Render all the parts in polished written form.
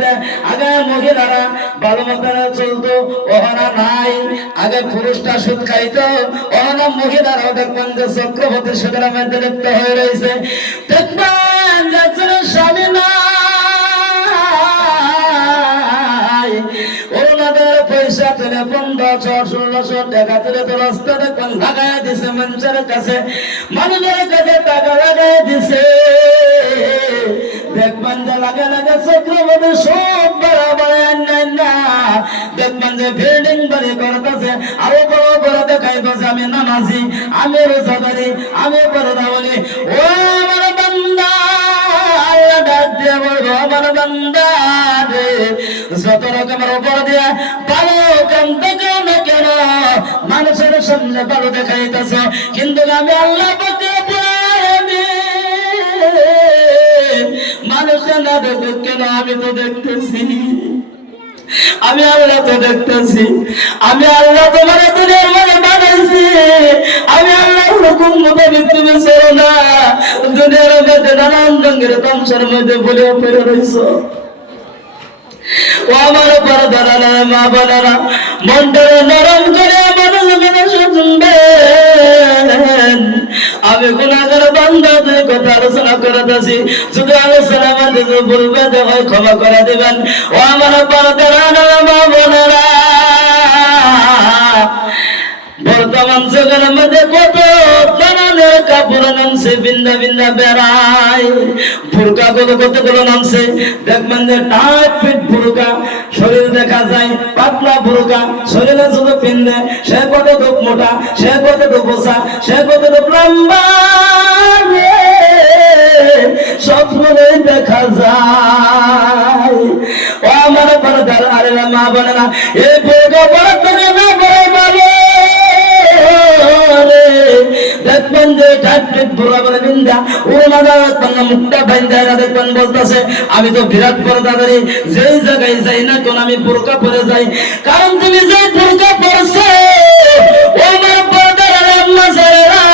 মধ্যে আগে মহিলারা ভালো মতন চলতো, ওখানে নাই। আগে পুরুষটা সুদ খাইতো, ওখানে মহিলারাও দেখবেন যে চক্রবর্তী সুদের মধ্যে লিপ্ত হয়ে রয়েছে। দেখবেন যে স্বামী নাই, ওনাদের পয়সা তুলে 1500-1600 টাকা তুলে তো রাস্তা দেখবেন লাগাই দিছে, মানুষের কাছে মানুষের কাছে টাকা লাগাই দিছে। দেখবেন যে লাগে লাগে চক্রবর্তী সব বাড়াবাড়ি না, দেখবেন যে বিল্ডিং বাড়ি করতেছে, আরো বড় বড় দেখাইতেছে আমি নামাজি, আমি রোজাদারি, আমি পর্দা বলি। ও আমার বান্দা, আল্লাহ ডাক দিয়ে বলবো আমার বান্দা রে, যত রকমের উপর দিয়ে ভালো কাম দেখো না কেন, মানুষের সামনে ভালো দেখাইতেছ, কিন্তু আমি আল্লাহ মানুষের না দেখো কেন, আমি তো দেখতেছি, আমি আল্লাহ তো দেখতেছি, আমি আল্লাহ তোমার দুনিয়ার মধ্যে বানাইছি, আমি আল্লাহর হুকুম মোতাবেক তুমি চলো না, দুনিয়ার মধ্যে নানান রঙের তামসার মধ্যে বলে পড়ে রইছো। ও আমার পর্দারা মা বোনেরা, মনটারে নরম করে মানুষ শুনবেন। আমি গুনাহগার বান্দা, দুই কথা আলোচনা করতেছি, যদি আলোচনা মধ্যে বলবে দেখো ক্ষমা করে দিবেন। ও আমার পর্দারা মা বোনেরা, বর্তমান যুগের মধ্যে কত ধরনের কাপড় নামছে, বিন্দা বিন্দা বেড়ায়, বুরকা গুলো কতগুলো নামছে, দেখবেন যে টাইট ফিট বুরকা, শরীর দেখা যায় পাতলা বুরকা, শরীরে যদি পিন্দে সে কতটুক মোটা, সে কতটুক বোঝা, সে কতটুক লম্বা, সবগুলোই দেখা যায়। ও আমার পর্দার আরে মা বোনেরা, এই বুরকা পরা থেকে না বড় বড় দেখবেন যে মুখটা বাইন্দা দেখবেন বলতেছে আমি তো বিরাট পর্দাদারি, যেই জায়গায় যাই না কোন আমি বোরকা পরে যাই, কারণ তুমি যে বোরকা পরছো আমার পর্দার নাজারা,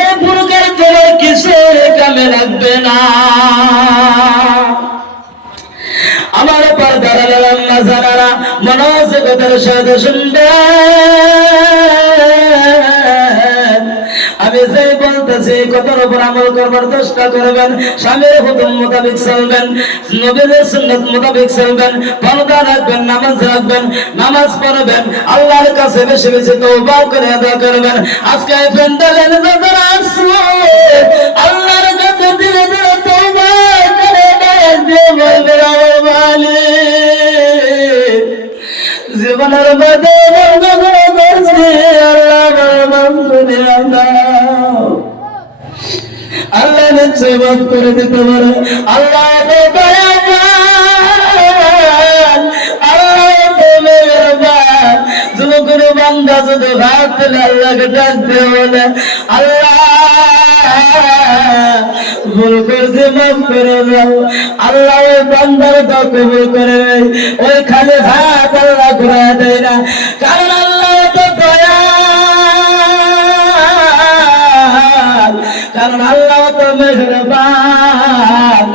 এই বোরকার তোমার কিছু কামে লাগবে না। আমার পর্দার নাজারা মনোযোগতার সাথে শুনবে, আমি যে বলতেছি কথার উপর আমল করবার চেষ্টা করবেন, স্বামীর হুকুম মোতাবেক চলবেন, নবীর সুন্নাত মোতাবেক চলবেন, পর্দা রাখবেন, নামাজ রাখবেন, নামাজ পড়বেন, আল্লাহর কাছে বেশি বেশি তওবা করে আদায় করবেন। আজকে এই প্যান্ডেলের যারা আসছো আল্লাহর কাছে ধীরে ধীরে তওবা করে দিয়ে বলবেন আমার মালিক জীবনের মধ্যে করছি, আল্লাহ নিশ্চয় মাফ করে দিতে পারে। আল্লাহ যদি কোনো বান্দা যদি ভাত দিলে আল্লাহকে ডাক দিয়ে বলে আল্লাহ ভুল করছে মাফ করে দাও, আল্লাহ ওই বান্দার তো কবুল করে, ওই খালি ভাত আল্লাহ ঘুরে দেয় না, কারণ আল্লাহ তো দয়া, কারণ আল্লাহ তো মেহেরবান,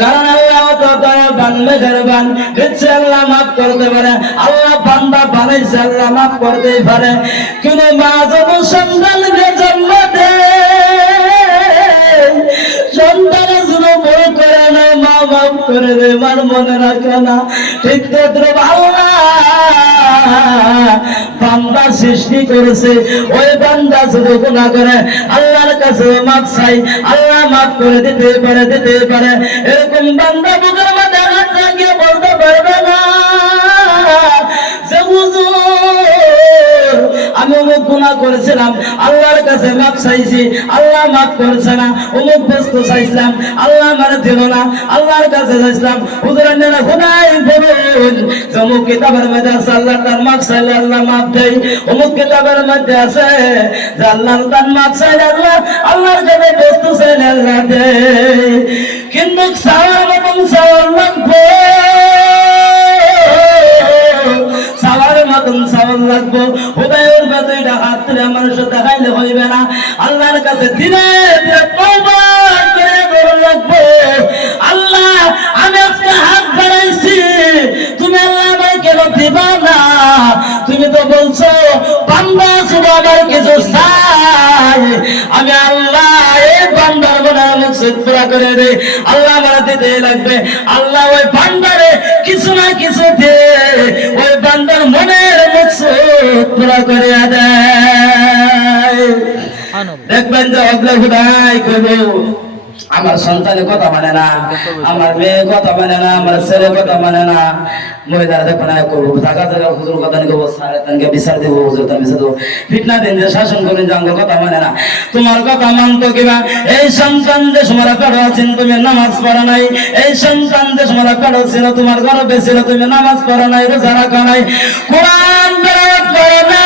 কারণ আল্লাহ তো দয়াবান মেহেরবান, ইচ্ছে আল্লাহ মাফ করতে পারে, আল্লাহ বান্দা বানাইছে আল্লাহ মাফ করতেই পারে। কিন্তু মা যখন সন্তানকে জন্ম দেয়, সন্তানের জন্য বড় করে না, মা মাফ করে দেয়, মার মনে রাখে না, ঠিক তদ্রুপ আল্লাহ বান্দা সৃষ্টি করেছে, ওই বান্দা যদি গুনাহ করে আল্লাহর কাছে মাফ চাই, আল্লাহ মাফ করে দিতে পারে, দিতে পারে। এরকম বান্দা বুকের মধ্যে হাত লাগিয়ে বলতে পারবে না যে হুজুর আমি অমুক গুনাহ করেছিলাম, আল্লাহর কাছে মাফ চাইছি, আল্লাহ মাফ করছে না, অমুক বস্তু চাইছিলাম আল্লাহ আমার দিল না, আল্লাহর কাছে চাইছিলাম, হুজুরের নেনা খুদাই বলুন যে অমুক কিতাবের মধ্যে আছে আল্লাহ তার মাফ চাইলে আল্লাহ মাফ দেয়, অমুক কিতাবের মধ্যে আছে যে আল্লাহ তার মাফ চাইলে আল্লাহ, আল্লাহর কাছে বস্তু চাইলে আল্লাহ দেয়। কিন্তু চাওয়ার মতন চাওয়ার লাগবে, চাওয়ার মতন চাওয়ার লাগবো, হুদায়ের বাদে হাত তুলে মানুষের দেখাইলে হইবে না, আল্লাহর কাছে ধীরে ধীরে তওবা করে লাগবে। আল্লাহ করে দেয়, আল্লাহ আমার দিতে লাগবে। আল্লাহ ওই বান্দারে কিছু না কিছু দিয়ে ওই বান্দার মনের মকসুদ পুরা করে দেয়। দেখবেন যে অগ্রে হুদাই করবো, আমার সন্তানের কথা মানে না, আমার মেয়ে কথা মানে না, আমার ছেলে কথা মানে না, মহিলারা দেখো না করবো জায়গা জায়গা হুজুর কথা নিয়ে তাকে বিচার দেবো, হুজুর তার বিচার দেবো, ফিটনা দিন যে শাসন করবেন যে আমার কথা মানে না। তোমার কথা মানতো কিনা? এই সন্তান যে সময় কারো আছেন তুমি নামাজ পড়া নাই, এই সন্তান যে সময় কারো ছিল তোমার গর্বে ছিল তুমি নামাজ পড়া নাই, রোজা রাখা নাই, কোরআন তেলাওয়াত করো না,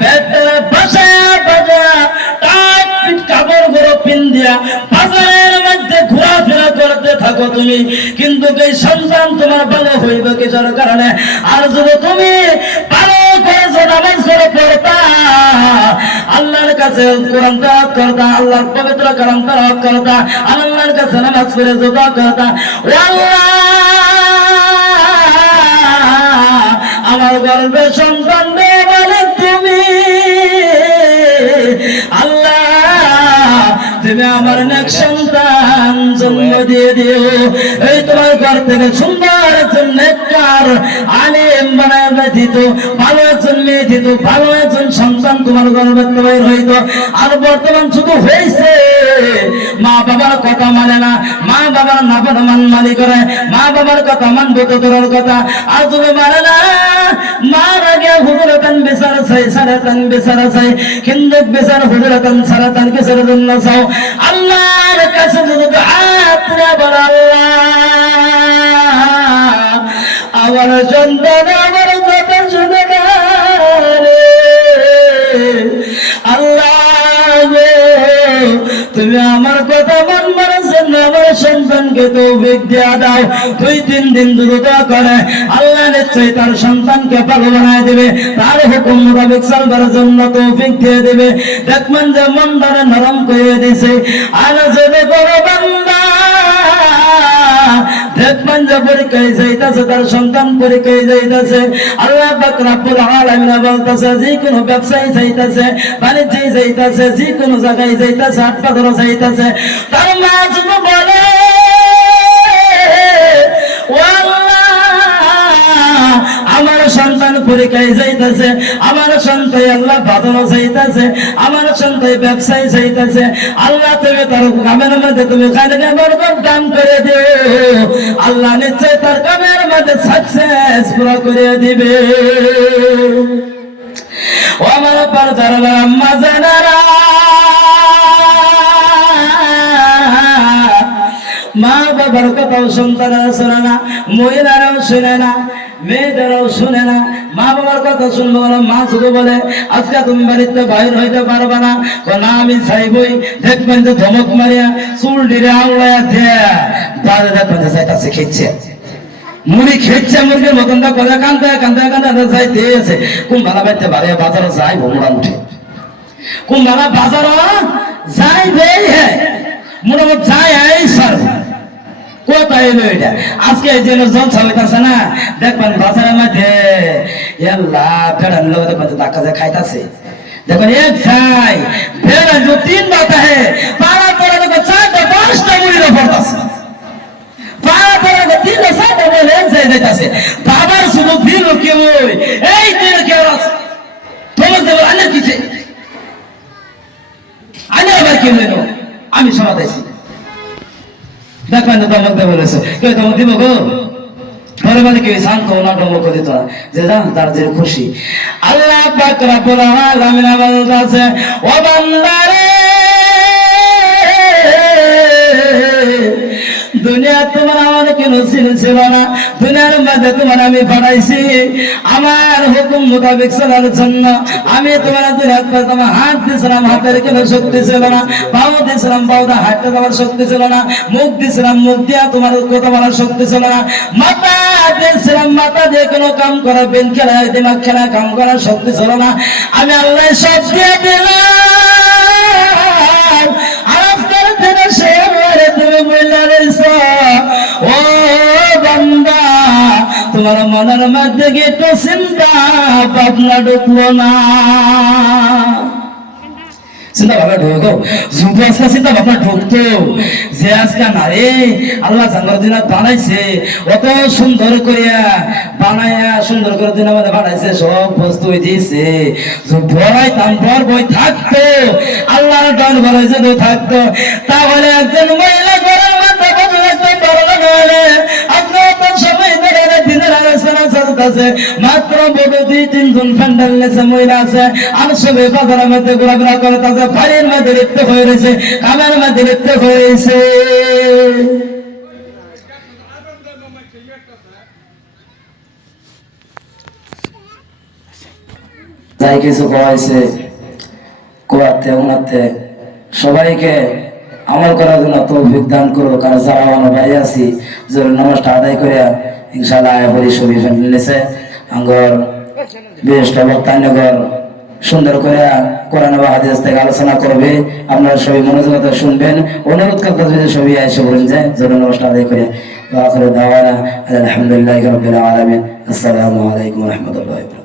পেটের বাসা কাপড় গুলো পিন দিয়া বাজারের মধ্যে ঘোরাফেরা করতে থাকো তুমি, কিন্তু এই সন্তান তোমার ভালো হইবে কিসের কারণে? আর যদি তুমি ভালো করেছো নামাজ করে পড়তা, আল্লাহর কাছে কোরআন তেলাওয়াত করতা, আল্লাহর পবিত্র কালাম তেলাওয়াত করতা, আল্লাহর কাছে নামাজ পড়ে দোয়া করতা, ও আল্লাহ আমার গর্বে সন্তান দে বলে তুমি, আল্লাহ তুমি আমার নেক সন্তান জন্ম দিয়ে দিও। এই তোমার ঘর থেকে সুন্দর একজন নেককার আলেম বানায় দিত, ভালো একজন মেয়ে দিত, ভালো একজন সন্তান তোমার গর্ভে তৈরি হইত। আর বর্তমান শুধু হয়েছে মা বাবার কথা মানে না, মা বাবার নাফরমান মানি করে, মা বাবার কথা মানবো তো তোর কথা, আর তুমি মানে না, মারা গিয়ে হুজুরাতান বিচার চাই, সারাতান বিচার চাই, কিন্তু বিচার হুজুরাতান সারাতান কিসের জন্য চাও? আল্লাহর কাছে যদি হাত না বল, আল্লাহ আমার সন্তান আমার কথা শুনে না রে, আল্লাহ তুমি আমার কথা মানবার জন্য আমার সন্তানকে তৌফিক দিয়া দাও। 2-3 দিন দোয়া করে আল্লাহ নিশ্চয়ই তার সন্তানকে ভালো বানায় দেবে, তার হুকুম মোতাবেক চলবার জন্য তৌফিক দিয়ে দেবে। দেখবেন যে মনটারে নরম করে দিছে। আর যদি বড় বান্দা দেখবেন যে পরীক্ষায় যাইতাছে, তার সন্তান পরীক্ষায় যাইতাছে, আল্লাহ পাক রব্বুল আলামিন বলতাছে যে কোনো ব্যবসায়ী যাইতাছে, বাণিজ্যে যাইতাছে, যে কোনো জায়গায় যাইতাছে, হাট বাজারে যাইতাছে, তার মা যদি বলে ও আল্লাহ আমার সন্তান পরীক্ষায় যাইতাছে, আমার সন্তান আল্লাহ বাজারে যাইতাছে, আমার সন্তান ব্যবসায়ী যাইতাছে, আল্লাহ তুমি তার কামের মধ্যে তুমি খানিকে বরকত দান করে দিও, আল্লাহ নিশ্চয় তার কামের মধ্যে সাকসেস পুরো করে দিবে। ও আমার পর্দার আম্মা জানারা, মা বাবার কথাও সন্তানরা শোনে না, মহিলারাও শোনে না, মেয়েদেরও শুনে না, মা বাবার কথা শুনবো বলো। মা শুধু বলে আজকে তুমি বাড়িতে বাইর হইতে পারবা না, না আমি চাইবই। দেখবেন যে ধমক মারিয়া চুল ডিরে আউলাইয়া দেয়া তাদের দেখবেন যে যাইতাছে খেচ্ছে, মুড়ি খেচ্ছে মুরগির মতন করে কান্দে কান্দে কান্দে যাইতে আছে। কুম্ভালা বাইতে বাড়ি বাজারে যাই মোটামুটি, কুম্ভালা বাজার যাইবে মোটামুটি যাই এই সর কোথায় এলো এটা। আজকে এই যে জলসা হইতাছে না, দেখবেন বাজারের মধ্যে বেড়ার লোক দেখবেন ধাক্কা যায় খাইতাছে, দেখবেন এক যাই বেড়া যে 3 বাতা হে পাড়া পড়া দেখো 4-5টা মুড়ির পড়তাছে, পাড়া পড়া 3-4টা মুড়ি এক যাই যাইতাছে। বাবার শুধু দিল কেউ এই দিল কেউ আছে তোমার দেব আনে কিছে আনে আবার কেউ নেই, আমি সমাধাইছি। দেখবেন তো দমক দেবে রয়েছে, কেউ দমক দিব গো ঘরে বাড়ি কেউ শান্ত না দমক দিত না, যে জান তার যে খুশি। আল্লাহ পাক রব্বুল আলামিন বলতেছে ও বান্দারে দুনিয়া তোমার আমার কেন ছিল না, দুনিয়ার মধ্যে তোমার আমি পাঠাইছি আমার হুকুম মোতাবেক চলার জন্য। আমি তোমার তোমার হাত দিয়েছিলাম, হাতের কেন শক্তি ছিল না, পাও দিয়েছিলাম, পাওটা হাঁটতে তোমার শক্তি ছিল না, মুখ দিয়েছিলাম, মুখ দিয়া তোমার কথা বলার শক্তি ছিল না, মাথা দিয়েছিলাম, মাথা দিয়ে কোনো কাম করা বেন খেলা দিমাগ খেলা কাম করার শক্তি ছিল না। আমি আল্লাহ সব দিয়ে দিলাম, আজকের থেকে সে তুমি বললে ও বান্দা তোমার মনের মধ্যে গিয়ে তো চিন্তা ভাবনা ঢুকলো না। চিন্তা ভাবনা ঢুকো যদি আজকে চিন্তা ভাবনা ঢুকতো যে আজকে না রে আল্লাহ জানার দিন বানাইছে অত সুন্দর করিয়া বানাইয়া সুন্দর করে দিন আমাদের বানাইছে সব বস্তু দিয়েছে ভরাইতাম বর বই থাকতো আল্লাহর ডান ভরাই যদি থাকতো তাহলে একজন মহিলা ঘরের মধ্যে বসে একজন বড় লাগালে আজকে অত সময় ধরে দিনের আলোচনা চলতেছে মাত্র বড় 2-3 জন ফ্যান্ডাল নেছে মহিলা আছে আর সবে বাজারের মধ্যে ঘোরাফেরা করে তাদের বাড়ির মধ্যে লিপ্ত হয়ে রয়েছে কামের মধ্যে লিপ্ত হয়েছে যাই কিছু করাইছে কোয়াতে উনাতে সবাইকে আমল করার জন্য তৌফিক দান করো কারণ যারা আমার ভাই আছি জোর নামাজটা আদায় করে ইনশাআল্লাহ আয়া বলি ছবি ফেলে নিছে আঙ্গর বেশটা বক্তান্যগর সুন্দর করে কোরআন বা হাদিস থেকে আলোচনা করবে আপনারা সবাই মনোযোগ শুনবেন অনুরোধ করতে যদি সবাই এসে বলেন যে জোর নামাজটা আদায় করে আখির দাওয়ানা আলহামদুলিল্লাহি রাব্বিল আলামিন আসসালামু আলাইকুম ওয়া রাহমাতুল্লাহি